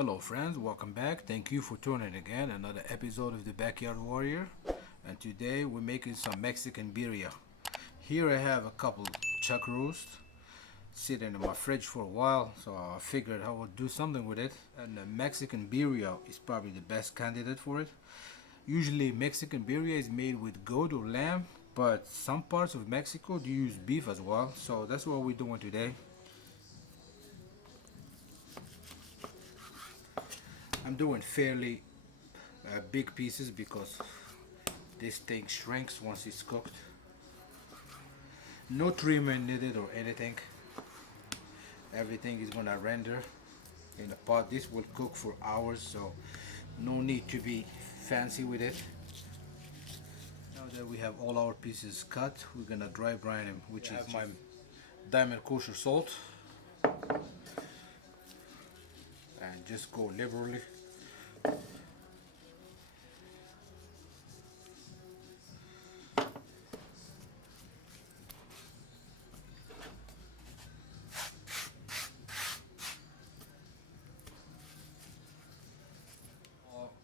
Hello friends, welcome back. Thank you for tuning again. Another episode of the Backyard Warrior. And today we're making some Mexican birria. Here I have a couple chuck roast sitting in my fridge for a while, so I figured I would do something with it. And the Mexican birria is probably the best candidate for it. Usually Mexican birria is made with goat or lamb, but some parts of Mexico do use beef as well. So that's what we're doing today. I'm doing fairly big pieces because this thing shrinks once it's cooked. No trimmer needed or anything. Everything is gonna render in the pot. This will cook for hours, so no need to be fancy with it. Now that we have all our pieces cut, we're gonna dry brine them, which is my diamond kosher salt, and just go liberally.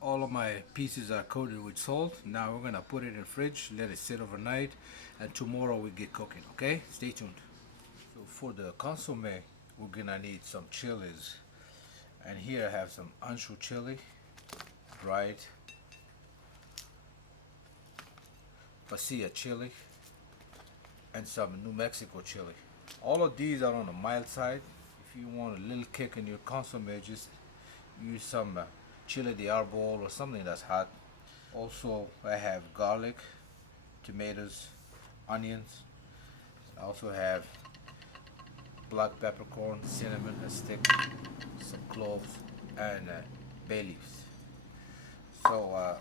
All of my pieces are coated with salt. Now we're gonna put it in the fridge, let it sit overnight, and tomorrow we get cooking. Okay, stay tuned. So for the consomme, we're gonna need some chilies, and here I have some ancho chili, dried, pasilla chili, and some New Mexico chili. All of these are on the mild side. If you want a little kick in your consomme, just use some chile de arbol or something that's hot. Also, I have garlic, tomatoes, onions. I also have black peppercorn, cinnamon, a stick, some cloves, and bay leaves. So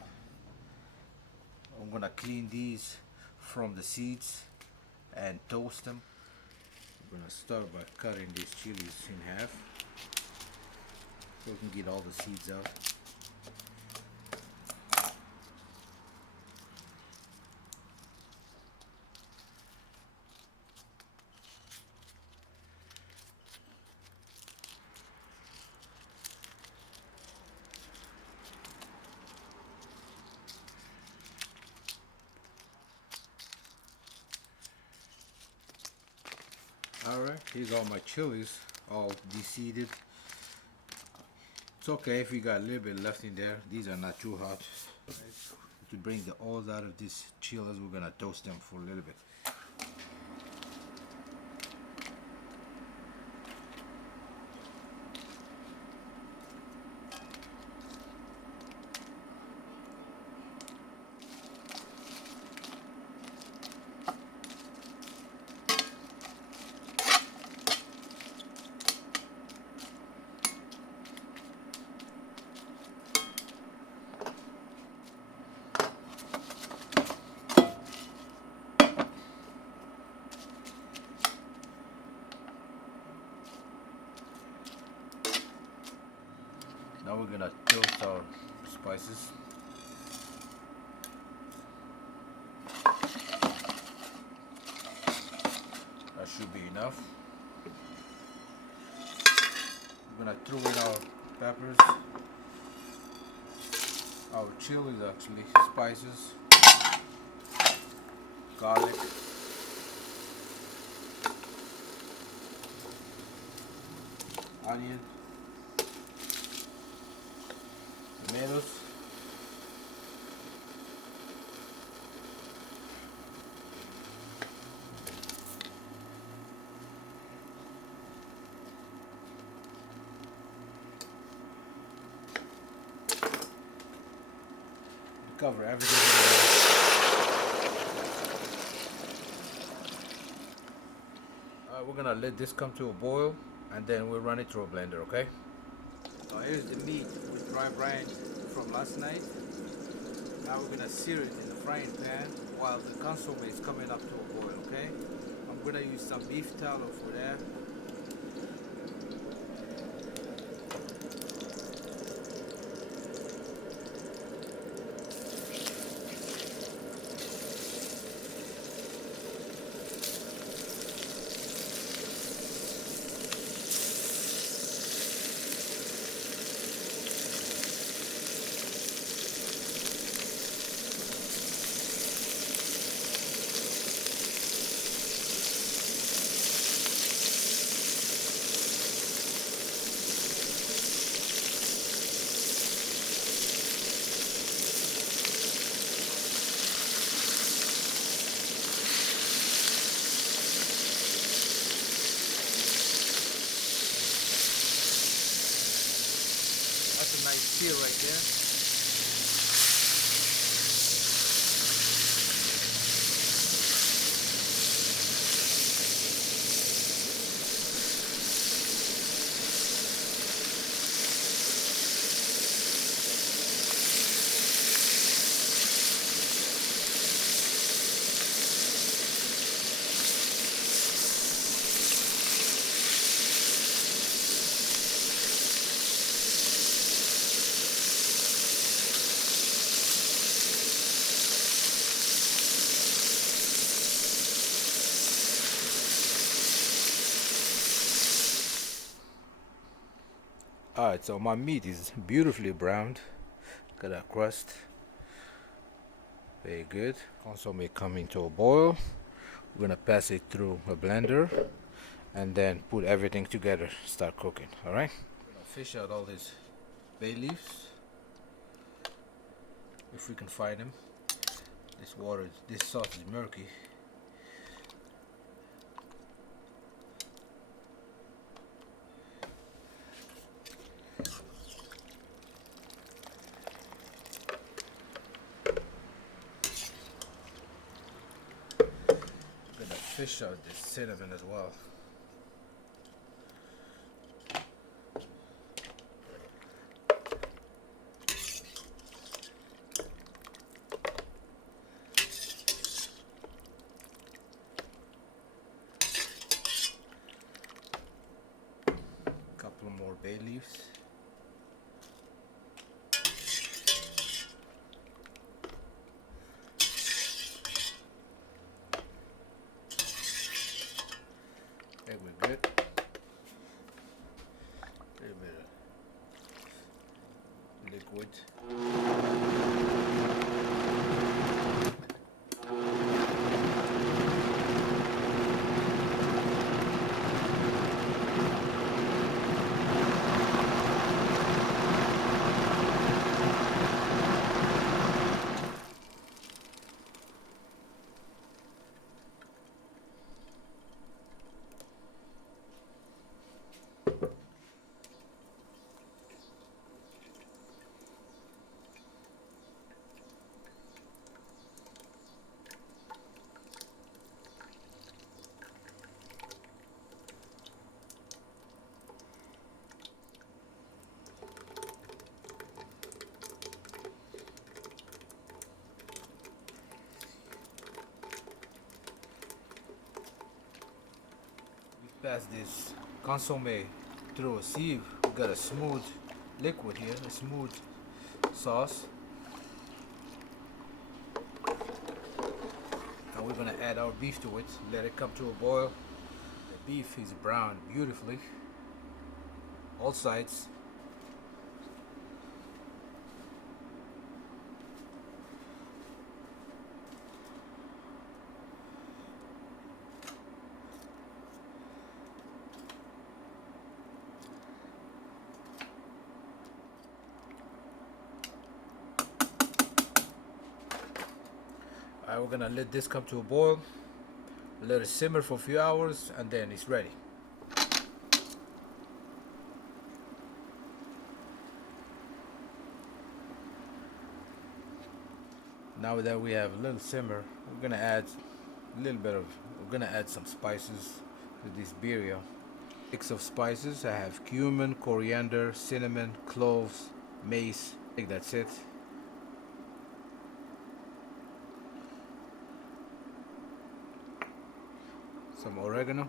I'm gonna clean these from the seeds and toast them. I'm gonna start by cutting these chilies in half so we can get all the seeds out. Alright, here's all my chilies, all de-seeded. It's okay if you got a little bit left in there. These are not too hot. To bring the oils out of these chilies, we're gonna toast them for a little bit. Now we're gonna toast our spices. That should be enough. We're gonna throw in our peppers, our chilies actually, spices, garlic, onion, tomatoes, cover everything. We're gonna let this come to a boil, and then we'll run it through a blender, okay? Here's the meat with dry brine from last night. Now we're gonna sear it in the frying pan while the consomme is coming up to a boil, okay? I'm gonna use some beef tallow for that. sear right there. Alright, so my meat is beautifully browned. Got that crust. Very good. Consomme coming to a boil. We're gonna pass it through a blender and then put everything together. Start cooking. Alright? Fish out all these bay leaves. If we can find them. This sauce is murky. Fish out this cinnamon as well. Couple more bay leaves. Okay, we're good. A little bit of liquid. Pass this consomme through a sieve. We got a smooth liquid here, a smooth sauce. Now we're gonna add our beef to it, let it come to a boil. The beef is browned beautifully, all sides. Alright, we're gonna let this come to a boil, let it simmer for a few hours, and then it's ready. Now that we have a little simmer, we're gonna add some spices to this birria. Mix of spices. I have cumin, coriander, cinnamon, cloves, mace. I think that's it. Some oregano.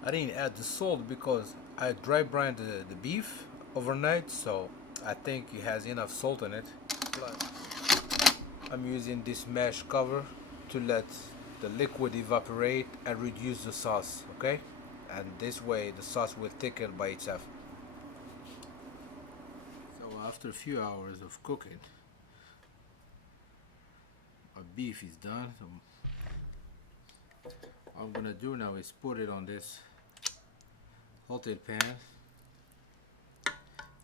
I didn't add the salt because I dry brined the beef overnight, so I think it has enough salt in it. Plus, I'm using this mesh cover to let the liquid evaporate and reduce the sauce, okay? And this way the sauce will thicken by itself. After a few hours of cooking, our beef is done. So what I'm gonna do now is put it on this hotel pan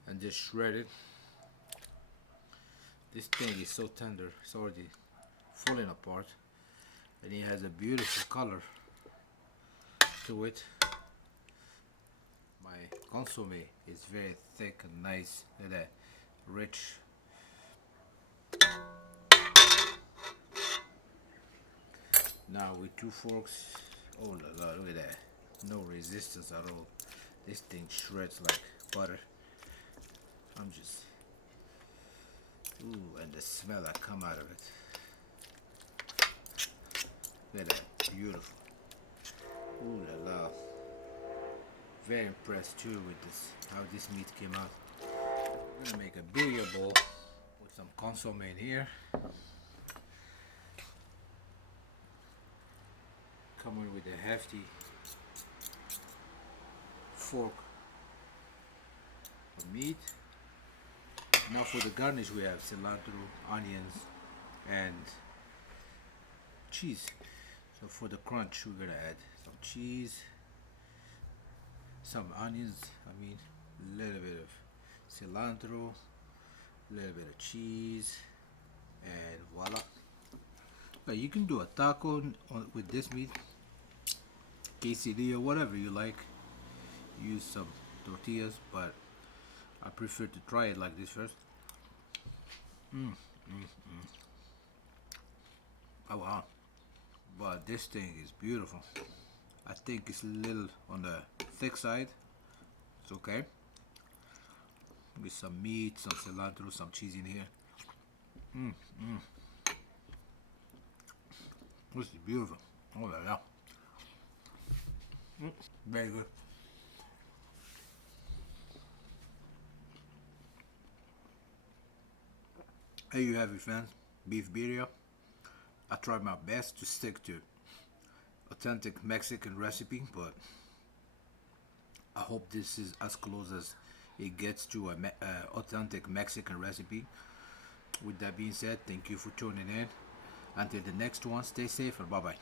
and just shred it. This thing is so tender, it's already falling apart, and it has a beautiful color to it. My consomme is very thick and nice. Look at that, rich. Now with 2 forks, oh la la, look at that, no resistance at all. This thing shreds like butter. I'm just, ooh, and the smell that come out of it. Look at that, beautiful. Ooh la la. Very impressed too with this, how this meat came out. I'm gonna make a birria bowl with some consomme in here. Coming with a hefty fork of meat. Now for the garnish we have cilantro, onions, and cheese. So for the crunch we're gonna add some cheese, some onions, a little bit of cilantro, a little bit of cheese, and voila. You can do a taco with this meat, quesadilla, whatever you like. Use some tortillas, but I prefer to try it like this first. Oh wow, but this thing is beautiful. I think it's a little on the thick side. It's okay. With some meat, some cilantro, some cheese in here. This is beautiful. Oh la la. Very good. There you have it, fans. Beef birria. I tried my best to stick to authentic Mexican recipe, but I hope this is as close as it gets to a authentic Mexican recipe. With that being said, thank you for tuning in. Until the next one, stay safe and bye bye.